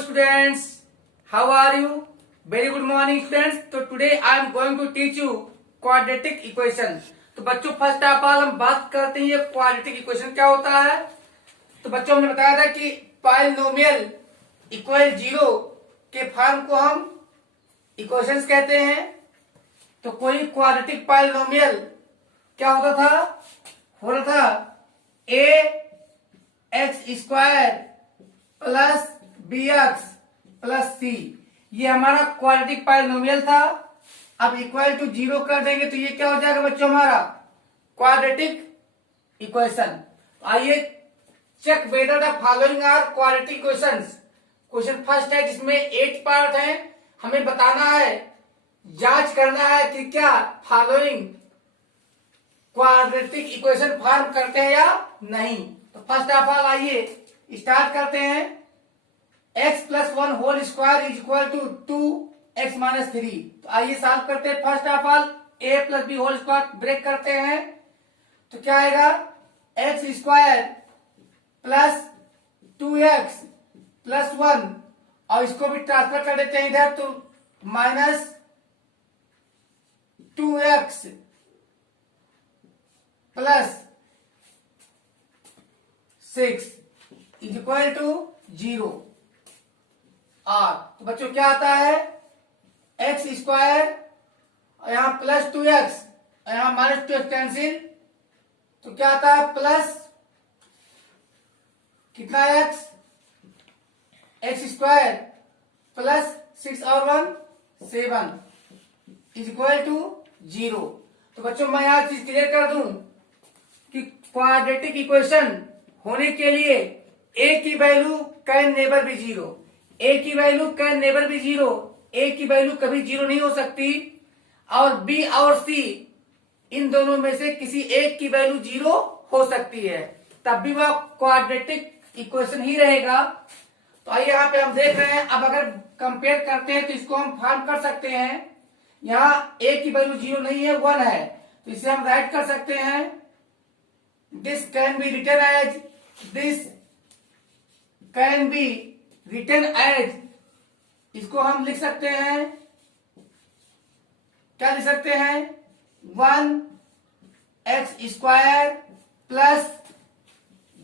students, how are you? Very good morning students. तो today I am going to teach you quadratic equation. तो बच्चों first of all हम बात करते हैं ये क्वाड्रेटिक इक्वेशन क्या होता है। तो बच्चों हमने बताया था कि पॉलिनोमियल इक्वल जीरो के फॉर्म को हम इक्वेशंस कहते हैं। तो कोई क्वाड्रेटिक पॉलिनोमियल क्या होता था, हो रहा था A x square plus B x plus C, ये हमारा क्वाड्रेटिक पॉलिनोमियल था। अब इक्वल टू जीरो कर देंगे तो ये क्या हो जाएगा बच्चों, हमारा क्वाड्रेटिक इक्वेशन। आइए check whether the following are quadratic equations. Question first है जिसमें 8 पार्ट है, हमें बताना है, जांच करना है कि क्या फॉलोइंग क्वाड्रेटिक इक्वेशन फॉर्म करते हैं या नहीं। तो फर्स्ट ऑफ ऑल आइए स्टार्ट करते हैं। x plus 1 whole square is equal to 2x minus 3। तो आइए सॉल्व करते हैं। First of all a plus b whole square break करते हैं तो क्या आएगा, x square plus 2x plus 1 और इसको भी ट्रांसफर कर देते हैं इधर, तो minus 2x plus 6 is equal to 0। और तो बच्चों क्या आता है, एक्स स्क्वायर और यहां प्लस 2x और यहां माइनस 2x कैंसिल, तो क्या आता है प्लस कितना एक्स स्क्वायर प्लस 6 और 1 7 इज इक्वल टू 0। तो बच्चों मैं यहां चीज क्लियर कर दूं कि क्वाड्रेटिक इक्वेशन होने के लिए a की value can never be zero, a की value can never be zero, a की वैल्यू कभी जीरो नहीं हो सकती, और b और c इन दोनों में से किसी एक की वैल्यू जीरो हो सकती है, तब भी वह क्वाड्रेटिक इक्वेशन ही रहेगा। तो आइए यहाँ पे हम देख रहे हैं, अब अगर कंपेयर करते हैं तो इसको हम फॉर्म कर सकते हैं। यहाँ a की वैल्यू जीरो नहीं है, 1 है, तो इसे हम राइट कर सकते हैं, this can be written as, this can be written as, इसको हम लिख सकते हैं, क्या लिख सकते हैं, 1x square plus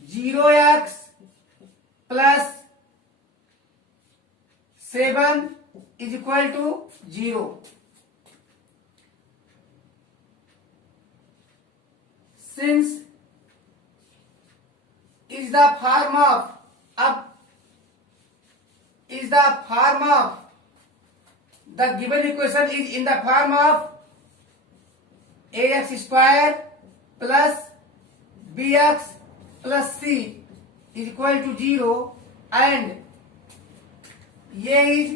0x plus 7 is equal to 0। Since is the form of, अब is the form of, the given equation is in the form of ax square plus bx plus c is equal to 0 and ये is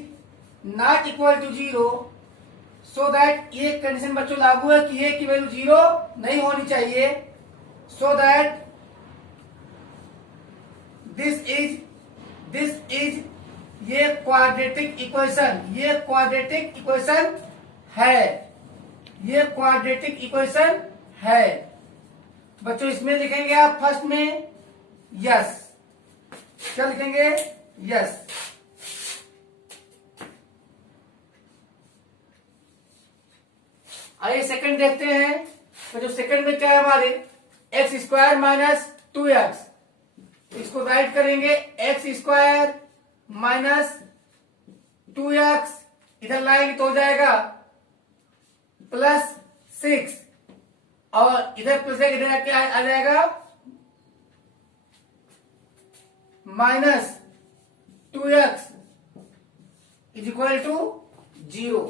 not equal to 0, so that ये condition बच्चों लागू है कि ये की value 0 नहीं होनी चाहिए, so that दिस इज ये क्वाड्रेटिक इक्वेशन, ये क्वाड्रेटिक इक्वेशन है, ये क्वाड्रेटिक इक्वेशन है। बच्चों इसमें लिखेंगे आप फर्स्ट में यस, क्या लिखेंगे, यस। आइए सेकंड देखते हैं। तो जो सेकंड में क्या है हमारे, एक्स स्क्वायर माइनस 2x, इसको राइट करेंगे, एक्स स्क्वायर माइनस 2x, इधर लाएंगे तो हो जाएगा प्लस 6 और इधर प्लस इधर क्या आ जाएगा minus 2x is equal to 0।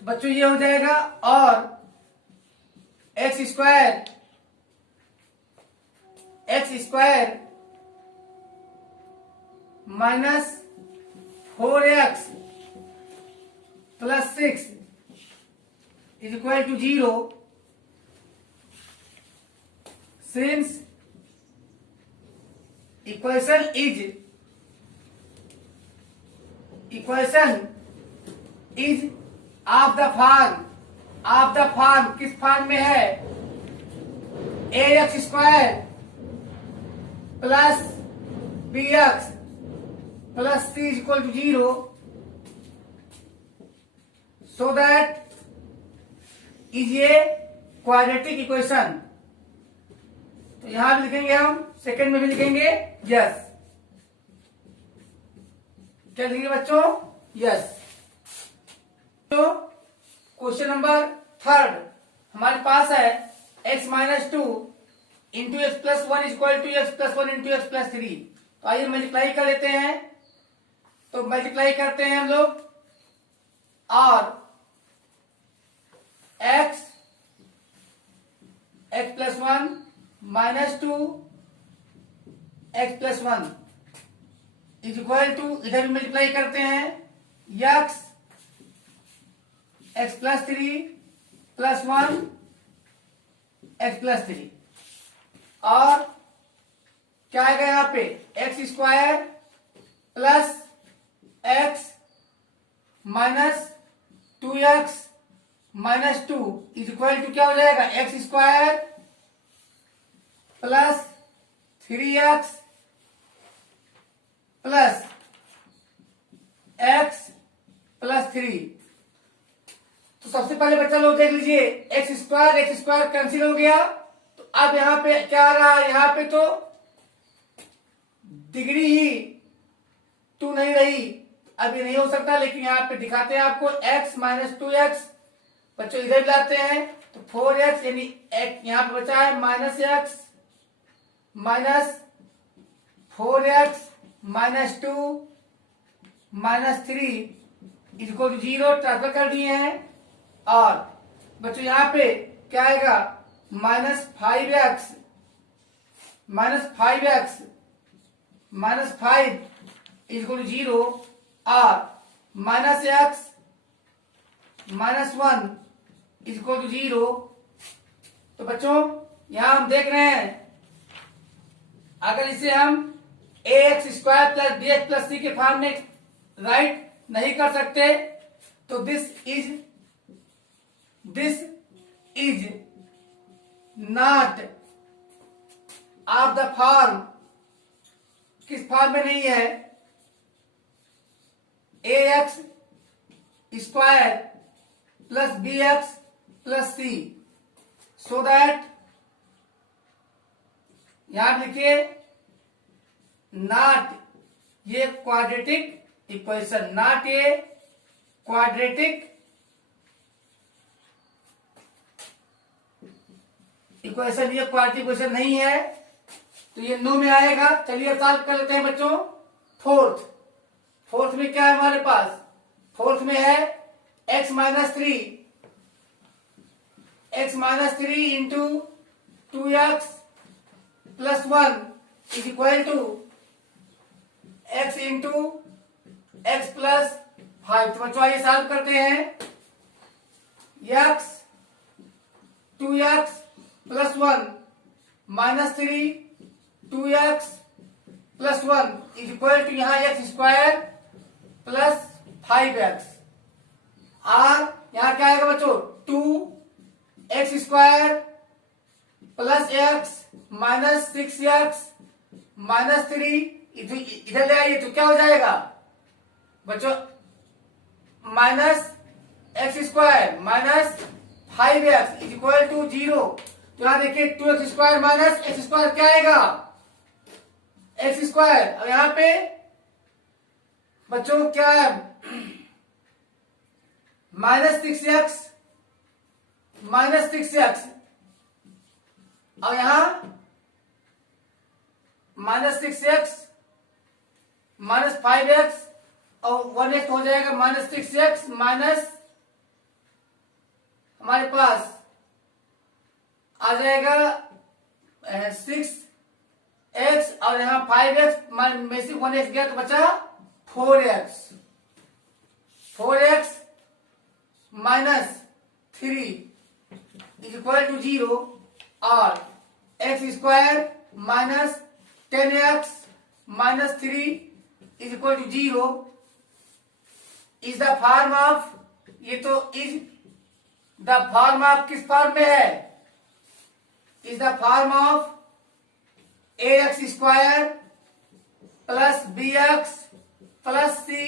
तो बच्चों ये हो जाएगा, और x square minus 4x plus 6 is equal to 0, since equation is of the form, किस फॉर्म में है, ax square plus bx plus c is equal to 0, so that is a quadratic equation. तो यहां भी लिखेंगे हम, सेकंड में भी लिखेंगे यस। क्या लिखेंगे बच्चों? यस। तो क्वेश्चन नंबर थर्ड हमारे पास है x minus two into x plus one is equal to x plus one into x plus three. तो आइए मल्टीप्लाई कर लेते हैं। तो मल्टीप्लाई करते हैं हम लोग, और x plus one minus two x plus one is equal to, इधर भी मल्टीप्लाई करते हैं, x plus three plus one x plus three, और क्या आएगा यहां पे x square plus x minus two x minus two is equal to क्या हो जाएगा, x square plus three x plus x plus three. तो सबसे पहले बच्चा लोग देख लीजिए, एक्स स्क्वायर कैंसिल हो गया। तो अब यहां पे क्या आ रहा है, यहां पे तो डिग्री ही टू नहीं रही, अब ये नहीं हो सकता, लेकिन यहां पे दिखाते हैं आपको x माइनस टू एक्स। बच्चों इधर भी लाते हैं तो 4x, यानी यहां पे बचा है minus x minus 4x minus two minus three is equal to 0, transfer कर दिए हैं। और बच्चों यहां पे क्या आएगा, minus five x minus five is equal to 0, और minus x minus one is equal to 0। तो बच्चों यहां हम देख रहे हैं, अगर इसे हम a x square plus B x plus c के फॉर्म में राइट नहीं कर सकते, तो this is not of the form, किस फॉर्म में नहीं है, a x square plus B x plus c, so that यहां लिखिए नॉट ये क्वाड्रेटिक इक्वेशन, नॉट ये क्वाड्रेटिक इक्वेशन, ये क्वाड्रेटिक इक्वेशन नहीं है, तो ये नो में आएगा। चलिए सॉल्व कर लेते हैं बच्चों। फोर्थ में क्या है हमारे पास, फोर्थ में है x minus three into two x plus one is equal to X into x plus five. तो बच्चों आइए सॉल्व करते हैं। X two x plus one minus three two x plus one is equal to यहां X square plus five X, और यहां क्या आएगा बच्चों, two x square plus x minus six X minus three, इधर ले आइए तो क्या हो जाएगा बच्चों, minus x square minus five x is equal to 0। तो यहां देखिए two x square minus x square क्या आएगा, एक्स स्क्वायर। अब यहां पे बच्चों क्या है, माइनस सिक्स एक्स, और यहां minus six X minus five X और वन एक्स हो जाएगा माइनस सिक्स एक्स माइनस, हमारे पास आ जाएगा सिक्स एक्स, और यहां फाइव एक्स में से वन एक्स गया तो बचा four x minus three is equal to 0, और x square minus 10x minus three is equal to 0 is the form of, ये तो इज द फॉर्म ऑफ, किस फॉर्म में है, is the form of a x square plus B x plus c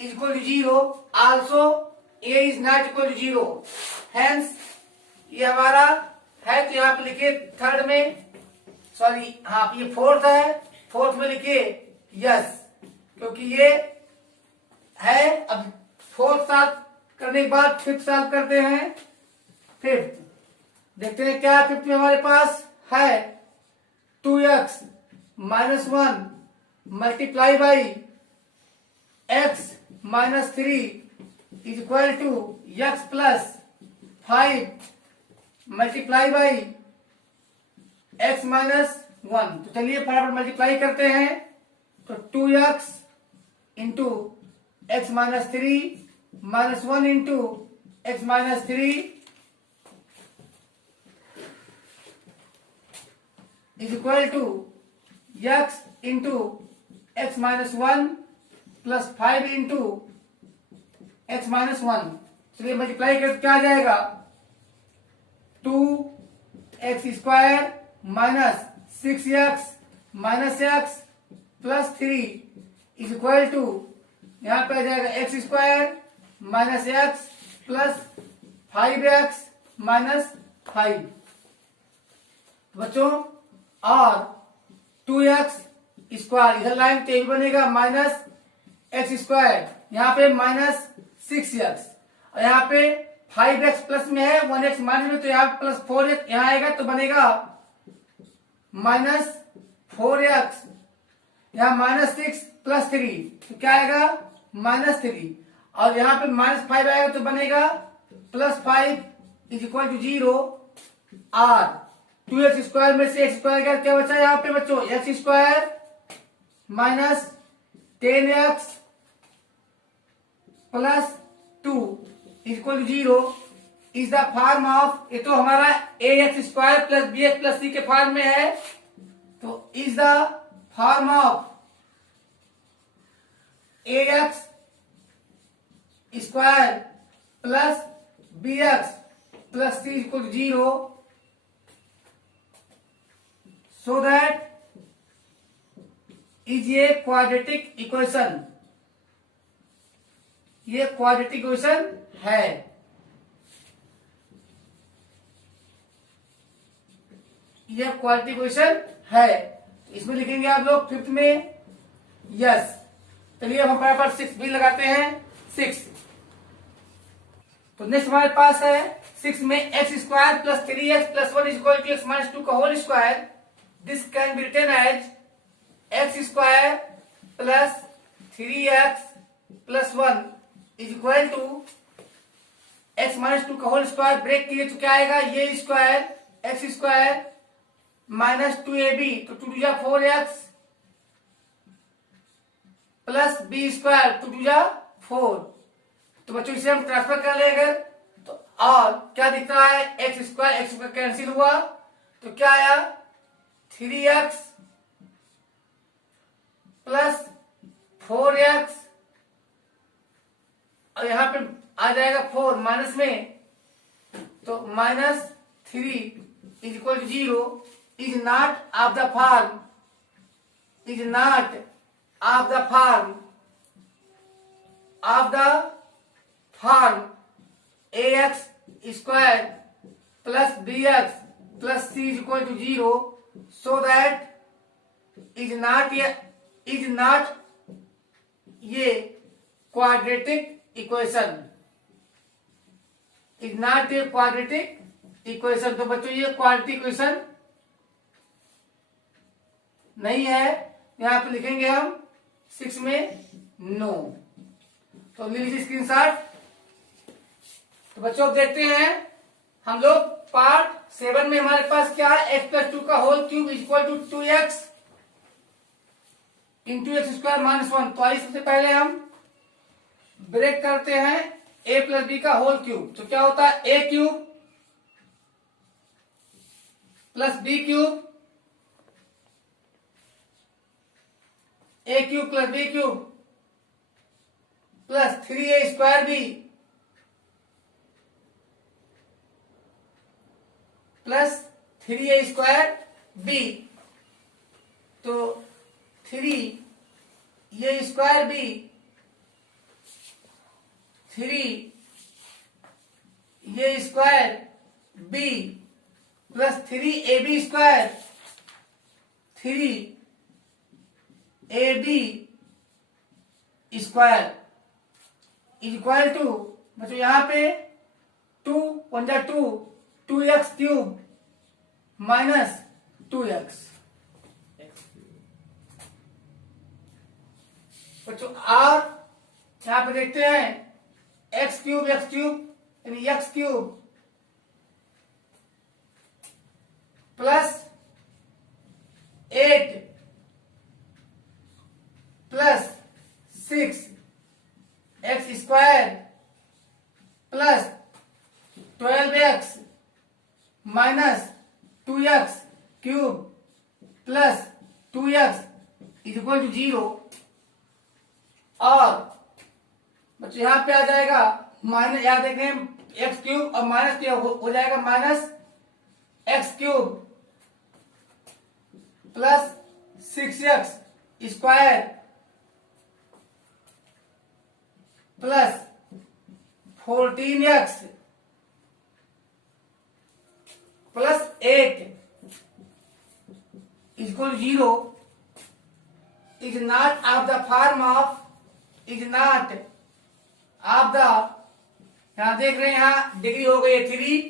is equal to 0, also a is not equal to 0। Hence ये हमारा है, तो यहाँ पे लिखिए थर्ड में, सॉरी हाँ ये फोर्थ है, फोर्थ में लिखिए यस, क्योंकि ये है। अब फोर्थ सॉल्व करने के बाद फिफ्थ सॉल्व करते हैं। फिफ्थ देखते हैं क्या फिफ्थ में हमारे पास है। 2x minus 1 multiply by x minus 3 is equal to x plus 5 multiply by x minus 1। तो चलिए फटाफट मल्टीप्लाई करते हैं। तो 2x into x minus 3 minus 1 into x minus 3 is equal to x into x minus 1 plus 5 into x minus 1। चलिए multiply करके क्या आ जाएगा, 2x square minus 6x minus x plus 3 is equal to, यहां पे आ जाएगा x square minus X plus 5x minus 5। बच्चों और 2x स्क्वायर इधर लाइन तेज बनेगा माइनस एक्स स्क्वायर, यहाँ पे माइनस 6x, और यहाँ पे 5x प्लस में है 1x माइनस में, तो यहाँ प्लस 4x यहाँ आएगा तो बनेगा माइनस 4x, यहाँ माइनस 6 प्लस 3 तो क्या आएगा माइनस 3, और यहाँ पे माइनस 5 आएगा तो बनेगा प्लस 5 इज इक्वल टू 0। और 2x स्क्वायर में से x स्क्वायर का क्या बचा यहाँ पे बच्चों, x square minus 10x plus 2 is equal to 0 is the form of, ये तो हमारा ax square plus bx plus c के फॉर्म में है, तो is the form of ax square plus bx plus c equal to 0, so that is a quadratic equation. ये quadratic equation है। यह क्वाड्रेटिक इक्वेशन है, इसमें लिखेंगे आप लोग फिफ्थ में यस। चलिए अब हम फटाफट 6 भी लगाते हैं। 6 तो नेक्स्ट हमारे पास है 6 में x square plus 3x plus 1 is equal to x minus 2 का whole square. This can be written as x square plus 3x plus 1 is equal to x minus 2 का होल स्क्वायर। ब्रेक किए तो क्या आएगा, ये square x square minus 2ab तो 2 to जा 4x plus B square 2 to जा 4। तो बच्चों इसे हम ट्रांसफर कर लेंगे तो और क्या दिख रहा है, एक्स स्क्वायर कैंसिल हुआ तो क्या आया 3x प्लस 4x, और यहां पे आ जाएगा 4 माइनस में, तो minus 3 is equal to 0 is not of the form, is not of the form of the form ax square plus bx plus c is equal to 0, so that is not ये quadratic equation, is not a quadratic equation. तो बच्चों ये quadratic equation नहीं है, यहां पे लिखेंगे हम 6 में नो। तो ले लीजिए स्क्रीनशॉट। तो बच्चों देखते हैं हम लोग पार्ट 7 में हमारे पास क्या है, एक्स प्लस 2 का whole cube is equal to 2x into x square minus 1। तो आइए सबसे पहले हम ब्रेक करते हैं a प्लस बी का होल क्यूब। तो क्या होता है a cube plus b cube, a cube plus b cube plus 3a square b plus 3a square b। तो 3 A square B 3 A square B plus 3ab square 3ab square is equal to बच्चों यहां पे 2 1 जा 2 2x cube minus 2x बच्चों और यहां पे देखते हैं x क्यूब यानी x cube plus 8 plus 6 x square plus 12x minus 2x cube plus 2x is equal to 0 और बच्चों यहां पे आ जाएगा माइनस यहां देखें एक्स क्यूब और माइनस क्या हो जाएगा minus x cube plus 6x square plus 14x plus 8 equal 0 is not of the form of is not of the यहां देख रहे हैं यहां डिग्री हो गई है 3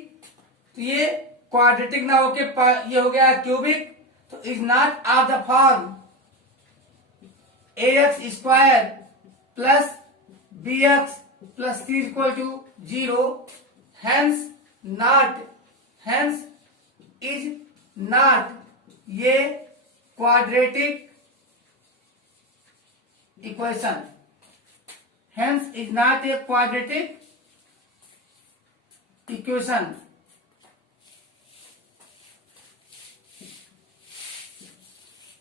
तो ये क्वाड्रेटिक ना होके ये हो गया क्यूबिक तो is not of the form ax square plus bx plus c equal to 0 hence is not ये quadratic equation hence is not a quadratic equation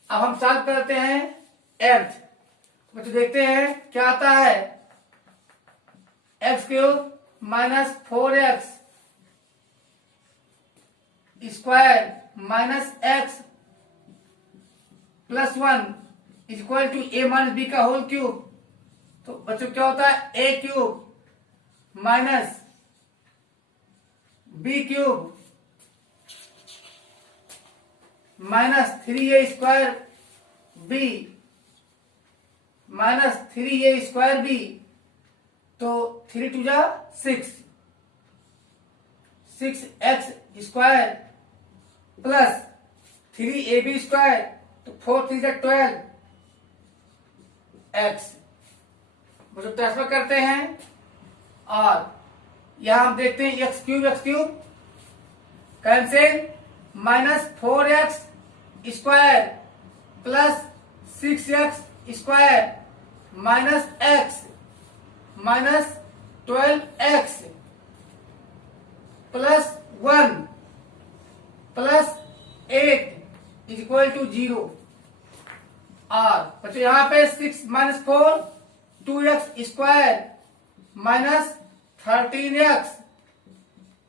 अब हम सॉल्व करते हैं एर्थ बच्चों देखते हैं क्या आता है X cube minus 4x square minus X plus 1 equal to a minus B का होल क्यूब तो बच्चों क्या होता है A cube minus B cube minus 3a square B minus 3a square B तो 3 2 जा 6x square plus 3ab square तो 4 3 जा 12x मुझे ट्रांसफर करते हैं और यहां हम देखते हैं x cube cancel minus 4x square plus 6x square minus x minus 12x plus 1 plus 8 equal to 0 और बच्चों यहां पे 6 minus 4 2x square minus 13x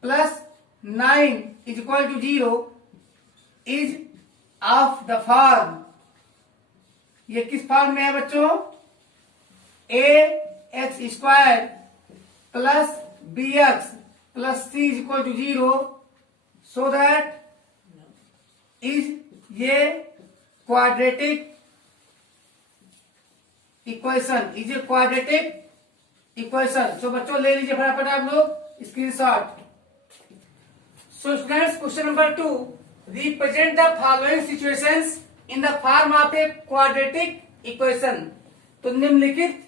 plus 9 is equal to 0 is of the form ये किस फॉर्म में है बच्चों a x square plus bx plus c is equal to 0 so that is ये quadratic equation is a quadratic equation so बच्चों ले लीजिए फटाफट आप लोग screenshot so students question number 2 represent the following situations in the form of A quadratic equation तो निम्नलिखित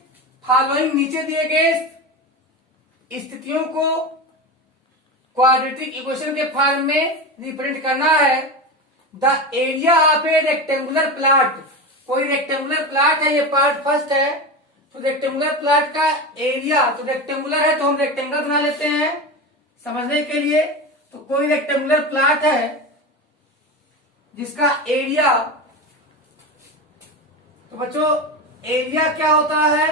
following नीचे दिए गए स्थितियों को क्वाड्रेटिक इक्वेशन के फॉर्म में रिप्रेजेंट करना है the area of A rectangular plot कोई रेक्टेंगुलर प्लॉट है ये पार्ट फर्स्ट है तो रेक्टेंगुलर प्लॉट का एरिया तो रेक्टेंगुलर है तो हम रेक्टेंगल बना लेते हैं समझने के लिए तो कोई रेक्टेंगुलर प्लॉट है जिसका एरिया तो बच्चों एरिया क्या होता है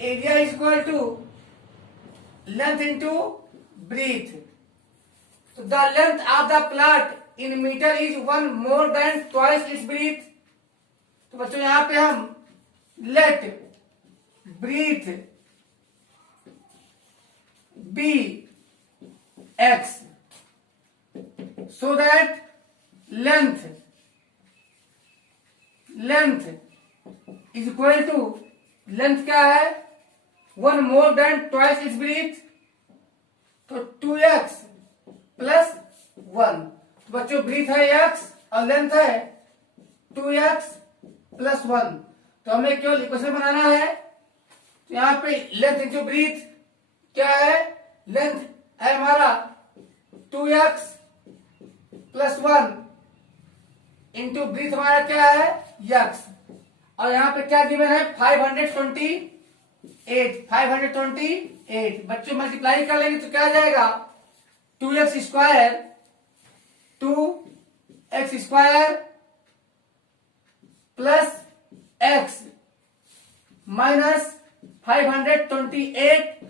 area is equal to length into breadth तो the length of the plot in metre is 1 more than twice its breadth तो बच्चों यहां पे हम let breadth be x so that length is equal to, length क्या है, 1 more than twice its breadth, तो 2x plus 1। तो बच्चों ब्रीथ है x और लेंथ है 2x प्लस 1। तो हमें केवल इक्वेशन बनाना है। तो यहाँ पे लेंथ इंटू ब्रीथ क्या है, लेंथ है हमारा 2x प्लस 1 इंटू ब्रीथ हमारा क्या है x, और यहाँ पे क्या गिवन है 528। बच्चों मल्टीप्लाई कर लेंगे तो क्या आ जाएगा 2x square plus x minus 528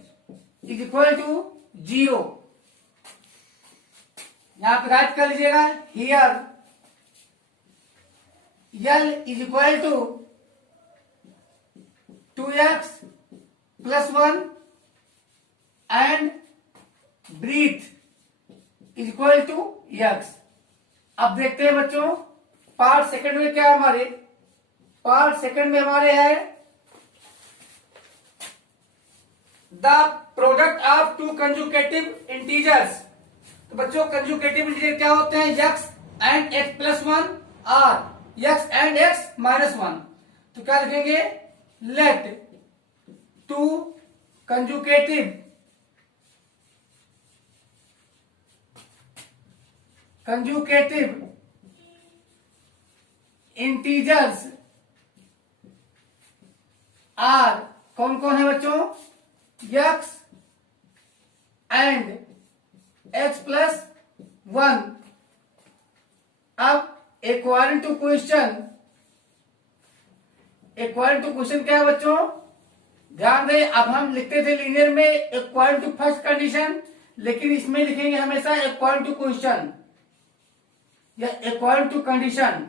is equal to 0। यहां पे राइट कर लीजिएगा, here L is equal to 2x plus 1 and breadth is equal to x। अब देखते हैं बच्चों पार्ट सेकंड में क्या हमारे, पार्ट सेकंड में हमारे है the product of two conjugative integers. तो बच्चों कंजुगेटिव इंटीजर क्या होते हैं, x एंड x प्लस 1 और x एंड x माइनस 1। तो क्या लिखेंगे, let two conjugative integers are, कौन कौन है बच्चों, x एंड x प्लस 1। अब अकॉर्डिंग टू क्वेश्चन क्या है बच्चों, ध्यान दें। अब हम लिखते थे लीनियर में अकॉर्डिंग टू फर्स्ट कंडीशन, लेकिन इसमें लिखेंगे हमेशा अकॉर्डिंग टू क्वेश्चन या according to condition.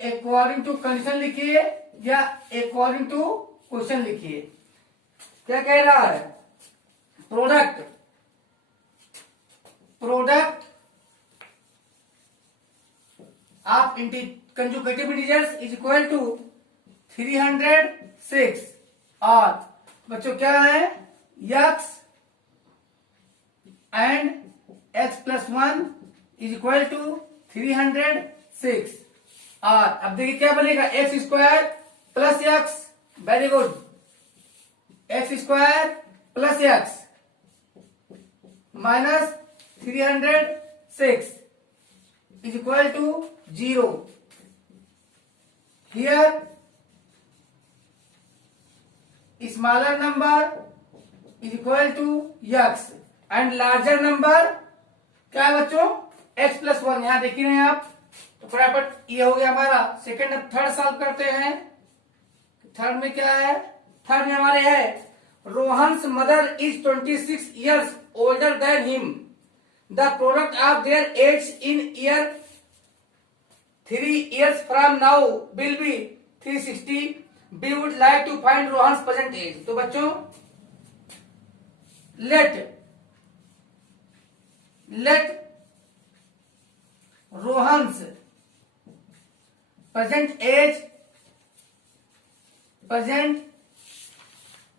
According to condition लिखिए या अकॉर्डिंग टू क्वेश्चन लिखिए। क्या कह रहा है, product of conjugative integers is equal to 306। और बच्चों क्या है, x and x plus 1 is equal to 306। और अब देखिए क्या बनेगा, x square plus x, very good, x square plus x minus 306 is equal to 0. Here smaller number is equal to x and larger number क्या है बच्चों, x plus 1। यहां देख रहे हैं आप, तो फटाफट ये हो गया हमारा सेकंड। अब थर्ड सॉल्व करते हैं। थर्ड में क्या है, थर्ड में हमारे है Rohan's mother is 26 years older than him. The product of their age in year 3 years from now will be 360. We would like to find Rohan's present age. तो बच्चों let Rohan's present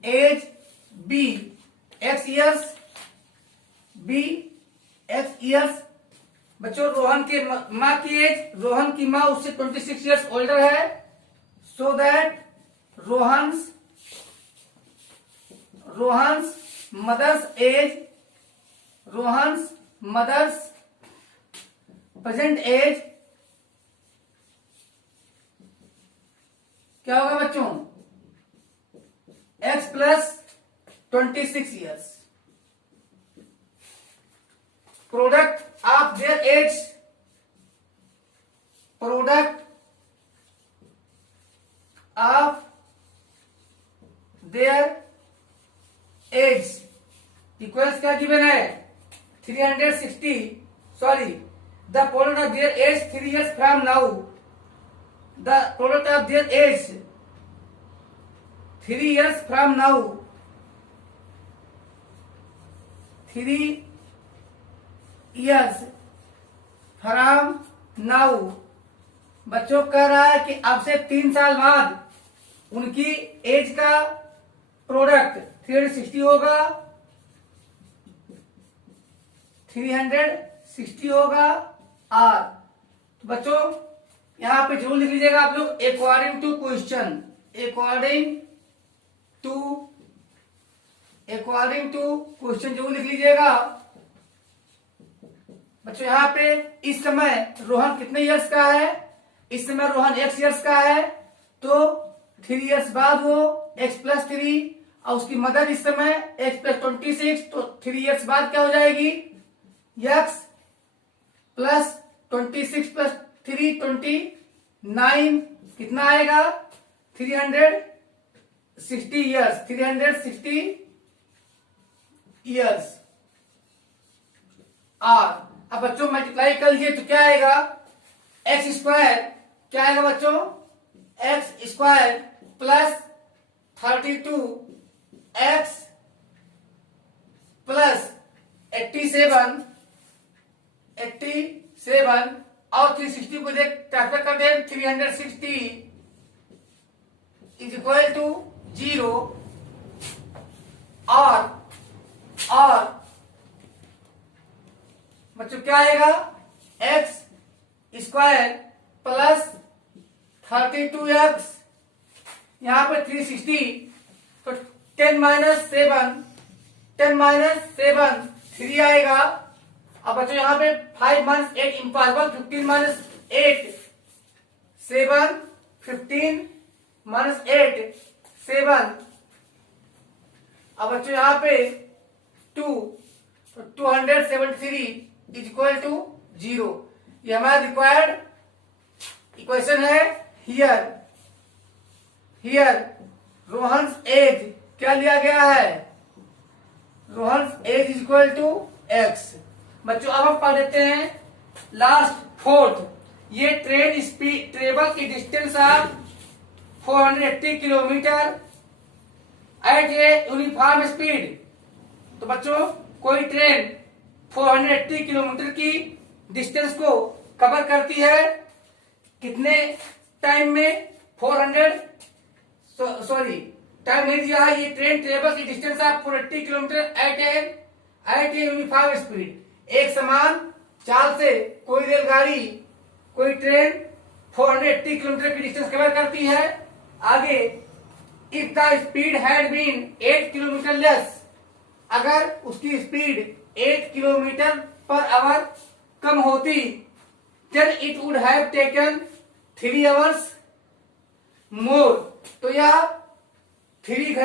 age be x years, b x years। बच्चों रोहन के माँ की as, Rohan की माँ उससे 26 years older है, so that Rohan's mother's present age क्या होगा बच्चों, x plus 26 years। Product of their age, equals क्या गिवन है 360, sorry the product of their age 3 years from now the product of their age 3 years from now, 3 years from now, बच्चों कह रहा है कि अब से 3 साल बाद उनकी एज का प्रोडक्ट 360 होगा, 360 होगा। आर तो बच्चों यहां पे जरूर लिख लीजिएगा आप लोग, according to question, according to question जरूर लिख लीजिएगा। बच्चों यहाँ पे इस समय रोहन कितने इयर्स का है, इस समय रोहन x इयर्स का है, तो 3 इयर्स बाद वो x+3, और उसकी मदर इस समय x+26, तो 3 इयर्स बाद क्या हो जाएगी, x+26 + 3 29, कितना आएगा 360 इयर्स, 360 इयर्स। आर अब बच्चों मल्टीप्लाई कर लीजिए तो क्या आएगा, x², क्या आएगा बच्चों, x² + 32x + 87 और 360 को देख ट्रांसफर कर दें, 360 = 0। और बच्चों क्या आएगा, x² + 32x, यहां पर 360, तो 10 - 7 3 आएगा। अब बच्चों यहाँ पे 5 - 8 इम्पॉसिबल, 15 - 8 7, 15 - 8 7। अब बच्चों यहाँ पे 2, तो 273 = 0। ये हमारा रिक्वायर्ड इक्वेशन है। हियर रोहन्स एज क्या लिया गया है, रोहन्स एज = x। बच्चों अब हम पढ़ देते हैं लास्ट 4th, ये ट्रेन स्पीड ट्रेवल की distance of 480 kilometre at a uniform speed. तो बच्चों कोई ट्रेन 480 किलोमीटर की डिस्टेंस को कवर करती है कितने टाइम में, 400 टाइम नहीं दिया है। ये ट्रेन ट्रेवल की distance of 480 kilometre at a uniform speed, एक समान चाल से कोई रेलगाड़ी, कोई ट्रेन 480 किलोमीटर की डिस्टेंस कवर करती है। आगे if the speed had been 8 kilometre less, अगर उसकी स्पीड 8 किलोमीटर पर आवर कम होती, then it would have taken 3 hours more. तो यह 3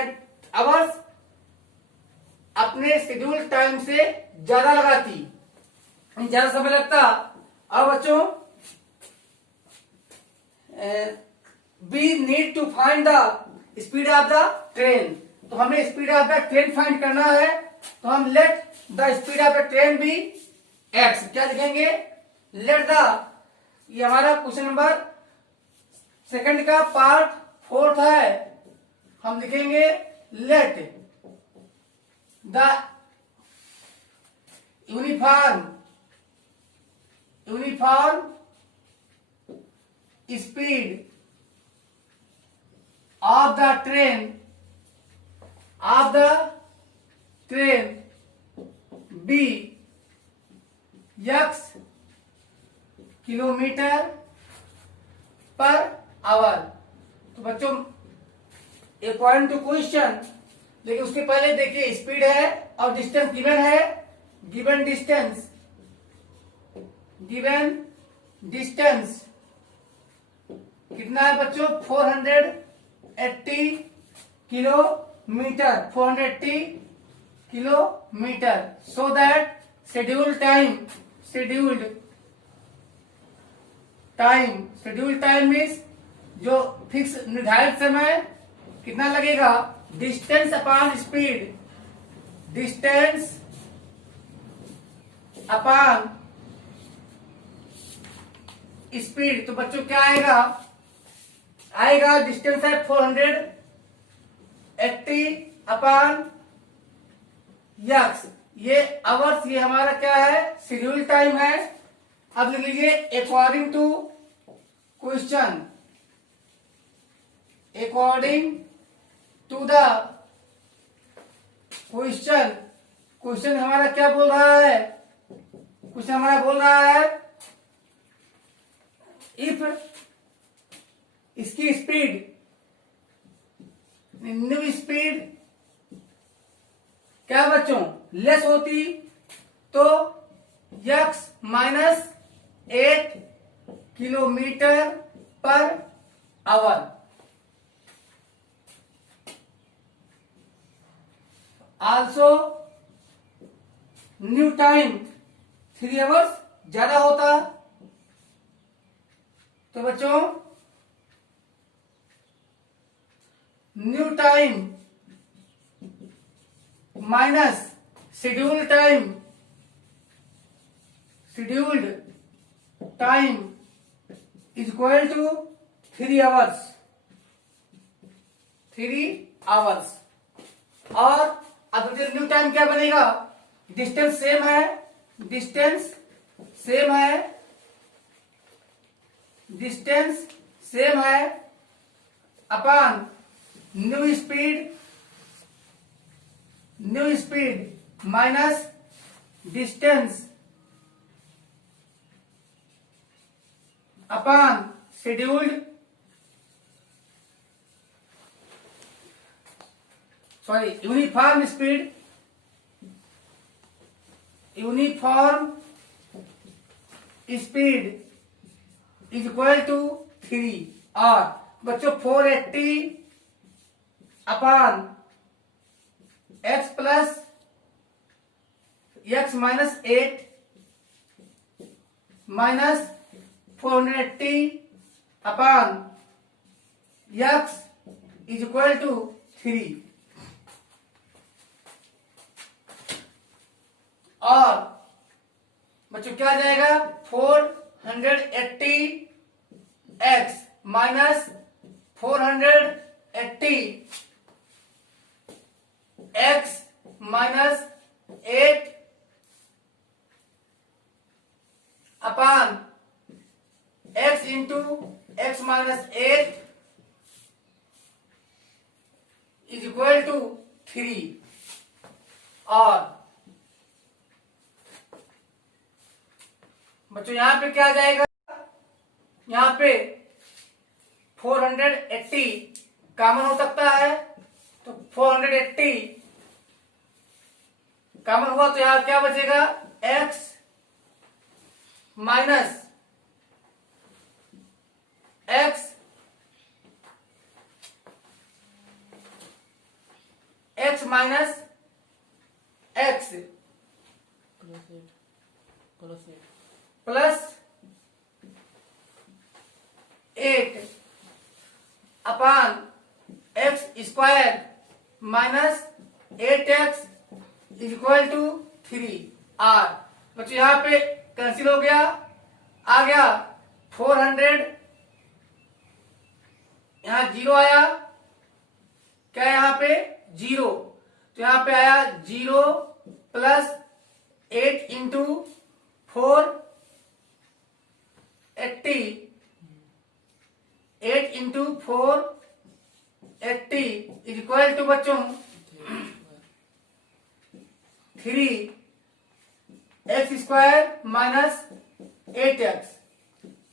hours अपने शेड्यूल टाइम से ज्यादा लगाती, ज्यादा समय लगता। अब बच्चों we need to find the speed of the train, तो हमें speed of the train find करना है। तो हम let the speed of the train be x, क्या लिखेंगे, लेट द, ये हमारा क्वेश्चन नंबर 2 का पार्ट 4th है। हम लिखेंगे let the uniform speed of the train be x kilometre per hour. तो बच्चों अकॉर्डिंग टू क्वेश्चन, लेकिन उसके पहले देखिए स्पीड है और डिस्टेंस गिवन है। गिवन डिस्टेंस कितना है बच्चों, 480 kilometre, 480 kilometre. So that schedule time means जो फिक्स निर्धारित समय कितना लगेगा, डिस्टेंस अपॉन स्पीड, तो बच्चों क्या आएगा, आएगा, डिस्टेंस है 480 अपॉन यक्स, ये आवर्स, ये हमारा क्या है, शेड्यूल टाइम है। अब लिख लीजिए according to question, according to the question, question हमारा क्या बोल रहा है, क्वेश्चन हमारा बोल रहा है इफ इसकी स्पीड, न्यू स्पीड क्या बच्चों लेस होती तो x minus 8 kilometre per hour, also new time 3 hours ज्यादा होता, तो बच्चों new time minus schedule time, scheduled time is equal to 3 hours, 3 hours. और अब न्यू टाइम क्या बनेगा, डिस्टेंस सेम है, डिस्टेंस सेम है, डिस्टेंस सेम है upon new speed, new speed minus distance upon scheduled, sorry uniform speed, uniform speed is equal to 3। और बच्चों 480 upon x plus x minus 8 minus 480 upon x is equal to 3। और बच्चों क्या आ जाएगा, 480 x minus 480 x minus 8 upon x into x minus 8 is equal to 3। और बच्चों यहां पे क्या आ जाएगा, यहां पे 480 कॉमन हो सकता है, तो 480 कॉमन हुआ तो यहां क्या बचेगा, x minus x, x minus x plus 8 upon x square minus 8x is equal to 3। आर बच्चों यहां पे कैंसिल हो गया, आ गया 400, यहां 0 आया, क्या यहां पे 0, तो यहां पे आया 0 plus 8 into 480, 8 into 480 is equal to बच्चों 3x स्क्वायर माइनस 8x।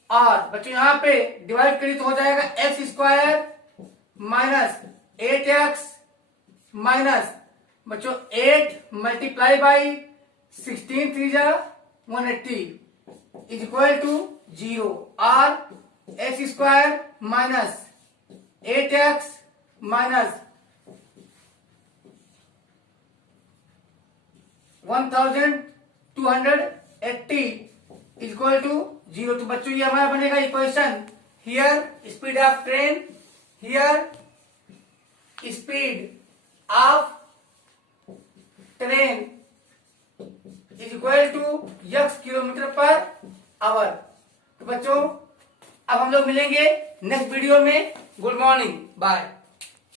और बच्चों यहां पे डिवाइड करिए तो हो जाएगा x square minus 8x minus बच्चों 8 मल्टीप्लाई बाई 16 3 जा 180 इज इक्वल टू 0। और x square minus 8x minus 1280 is equal to 0। तो बच्चों ये हमारा बनेगा equation, here speed of train, here speed of train is equal to x kilometre per hour. तो बच्चों अब हम लोग मिलेंगे नेक्स्ट वीडियो में। Good morning, bye.